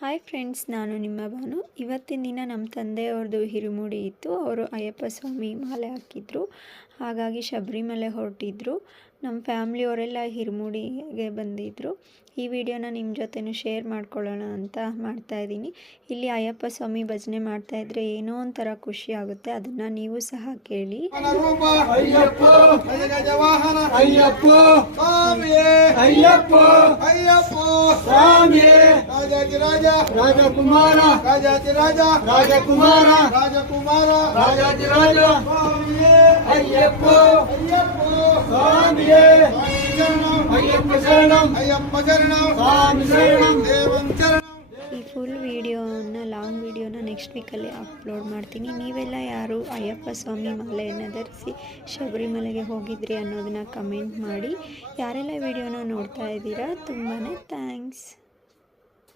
Hi friends, ನಾನು ನಿಮ್ಮ ಭಾನು. ಇವತ್ತಿನ ದಿನ ನಮ್ಮ ತಂದೆಯವ್ರದ್ದು ಹಿರುಮುಡಿ ಇತ್ತು. ಅವರು ಅಯ್ಯಪ್ಪ ಸ್ವಾಮಿ ಮಾಲೆ ಹಾಕಿದ್ರು, ಹಾಗಾಗಿ ಶಬರಿಮಲೆ ಹೊರಟಿದ್ರು. ನಮ್ಮ ಫ್ಯಾಮ್ಲಿಯವರೆಲ್ಲ ಹಿರುಮುಡಿಗೆ ಬಂದಿದ್ದರು. ಈ ವಿಡಿಯೋನ ನಿಮ್ಮ ಜೊತೆನೂ ಶೇರ್ ಮಾಡ್ಕೊಳ್ಳೋಣ ಅಂತ ಮಾಡ್ತಾಯಿದ್ದೀನಿ. ಇಲ್ಲಿ ಅಯ್ಯಪ್ಪ ಸ್ವಾಮಿ ಭಜನೆ ಮಾಡ್ತಾಯಿದ್ರೆ ಏನೋ ಒಂಥರ ಖುಷಿ ಆಗುತ್ತೆ. ಅದನ್ನು ನೀವು ಸಹ ಕೇಳಿ. ರಾಜಕುಮಾರ ರಾಜಕುಮಾರ ರಾಜಕುಮಾರ ರಾಜಾಧಿರಾಜ ಅಯ್ಯಪ್ಪ ಸ್ವಾಮಿಯೇ ಅಯ್ಯಪ್ಪ ಶರಣಂ ಅಯ್ಯಪ್ಪ ಶರಣಂ ಸ್ವಾಮಿ ಶರಣಂ ದೇವಂ ಶರಣಂ. ಈ ಫುಲ್ ವಿಡಿಯೋನ ಲಾಂಗ್ ವಿಡಿಯೋನ ನೆಕ್ಸ್ಟ್ ವೀಕಲ್ಲಿ ಅಪ್ಲೋಡ್ ಮಾಡ್ತೀನಿ. ನೀವೆಲ್ಲ ಯಾರು ಅಯ್ಯಪ್ಪ ಸ್ವಾಮಿ ಮಾಲೆಯನ್ನು ಧರಿಸಿ ಶಬರಿಮಲೆಗೆ ಹೋಗಿದ್ರಿ ಅನ್ನೋದನ್ನ ಕಮೆಂಟ್ ಮಾಡಿ. ಯಾರೆಲ್ಲ ವಿಡಿಯೋನ ನೋಡ್ತಾ ಇದ್ದೀರಾ, ತುಂಬಾ ಥ್ಯಾಂಕ್ಸ್.